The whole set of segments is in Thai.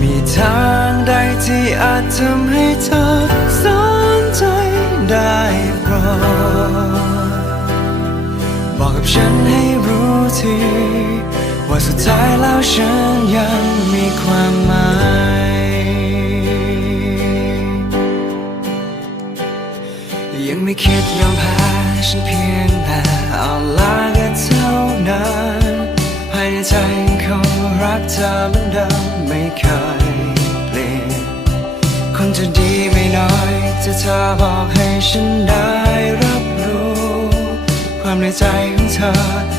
มีทางใดที่อาจทำให้เธอสนใจได้โปรดบอกกับฉันให้รู้ที ว่าสุดท้ายแล้วฉันยังมีความหมายยังไม่คิดยอมแพ้ฉันเพียงแต่เอาลากันเท่านั้นภายในใจ กเธอเหมือนเดิมไม่เคยเปลี่ยนคนจะดีไม่น้อยจะเธอบอกให้ฉันได้รับรู้ ความในใจของเธอ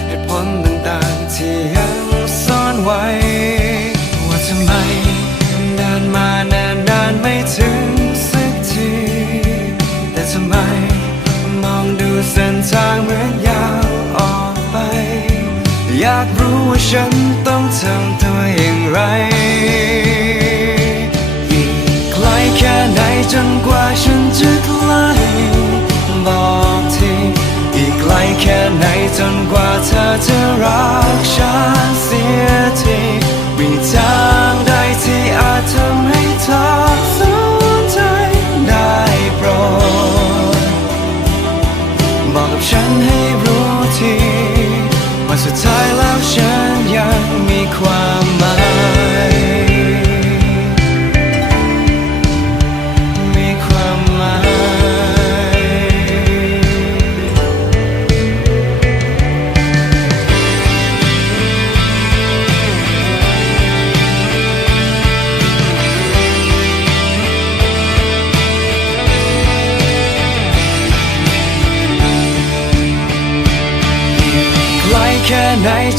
เหตุผลต่างๆที่ากรู้ว่าฉันต้องทำตัวอย่างไร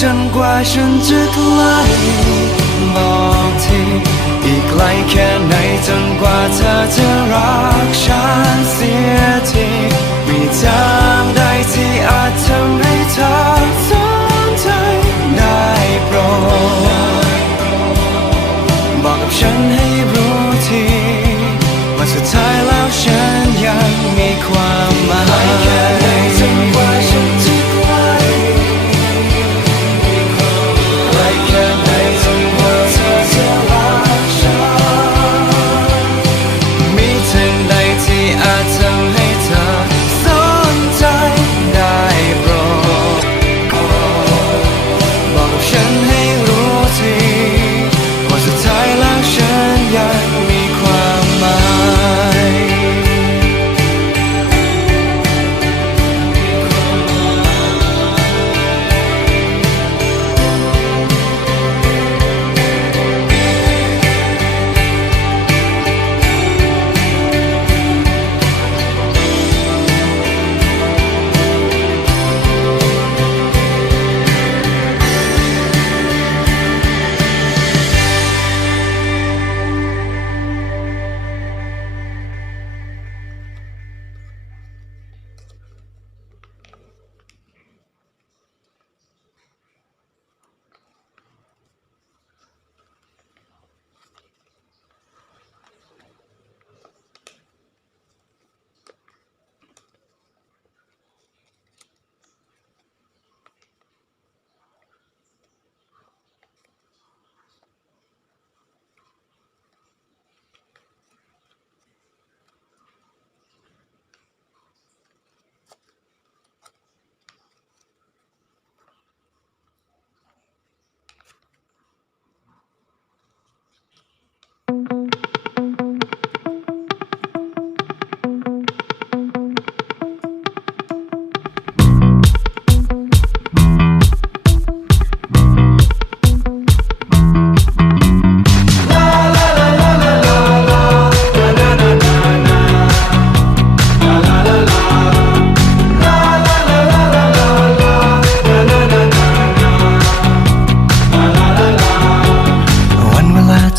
จนกว่าฉันจะใกล้บอกทีอีกไกลแค่ไหนจนกว่าเธอจะรักฉันเสีย